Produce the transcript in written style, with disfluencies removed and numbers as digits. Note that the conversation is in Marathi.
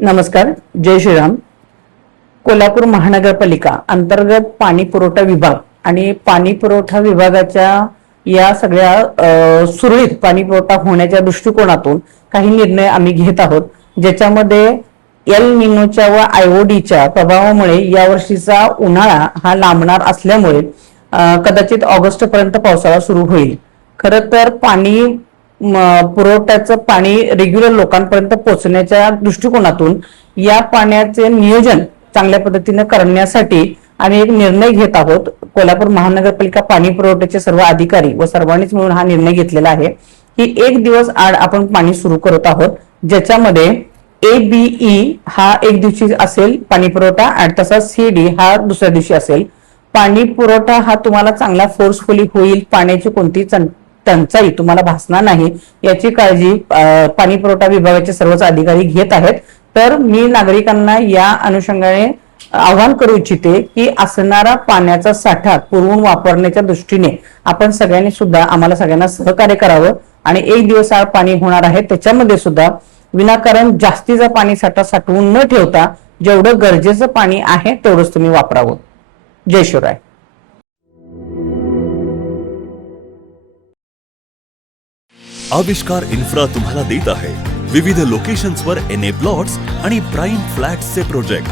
नमस्कार. जय श्रीराम. कोल्हापूर महानगरपालिका अंतर्गत पाणी पुरवठा विभाग आणि पाणी पुरवठा विभागाच्या या सगळ्या सुरळीत पाणी पुरवठा होण्याच्या दृष्टिकोनातून काही निर्णय आम्ही घेत आहोत, ज्याच्यामध्ये एल निनोच्या व आयओडीच्या प्रभावामुळे यावर्षीचा उन्हाळा हा लांबणार असल्यामुळे कदाचित ऑगस्ट पर्यंत पावसाळा सुरू होईल. खरं तर पाणी पुरवठ्याचं पाणी रेग्युलर लोकांपर्यंत पोहोचण्याच्या दृष्टिकोनातून या पाण्याचे नियोजन चांगल्या पद्धतीने करण्यासाठी आम्ही एक निर्णय घेत आहोत. कोल्हापूर महानगरपालिका पाणी पुरवठ्याचे सर्व अधिकारी व सर्वांनीच मिळून हा निर्णय घेतलेला आहे की 1 दिवस आड आपण पाणी सुरू करत आहोत, ज्याच्यामध्ये ABE हा 1 दिवशी असेल पाणी पुरवठा आणि तसाच CD हा दुसऱ्या दिवशी असेल. पाणी पुरवठा हा तुम्हाला चांगला फोर्सफुली होईल, पाण्याची कोणती टंचाई तुम्हाला भासणार नाही याची काळजी पाणी पुरवठा विभागाचे सर्वच अधिकारी घेत आहेत. तर मी नागरिकांना या अनुषंगाने आवाहन करू इच्छिते की असणारा पाण्याचा साठा पुरवून वापरण्याच्या दृष्टीने आपण सगळ्यांनी सुद्धा आम्हाला सगळ्यांना सहकार्य करावं आणि 1 दिवस आड पाणी होणार आहे त्याच्यामध्ये सुद्धा विनाकारण जास्तीचा पाणी साठा साठवून न ठेवता जेवढं गरजेचं पाणी आहे तेवढंच तुम्ही वापरावं. जय शिवराय. आविष्कार इन्फ्रा तुम्हाला देत आहे विविध लोकेशन्सवर NA प्लॉट्स आणि प्राइम फ्लॅट्सचे प्रोजेक्ट.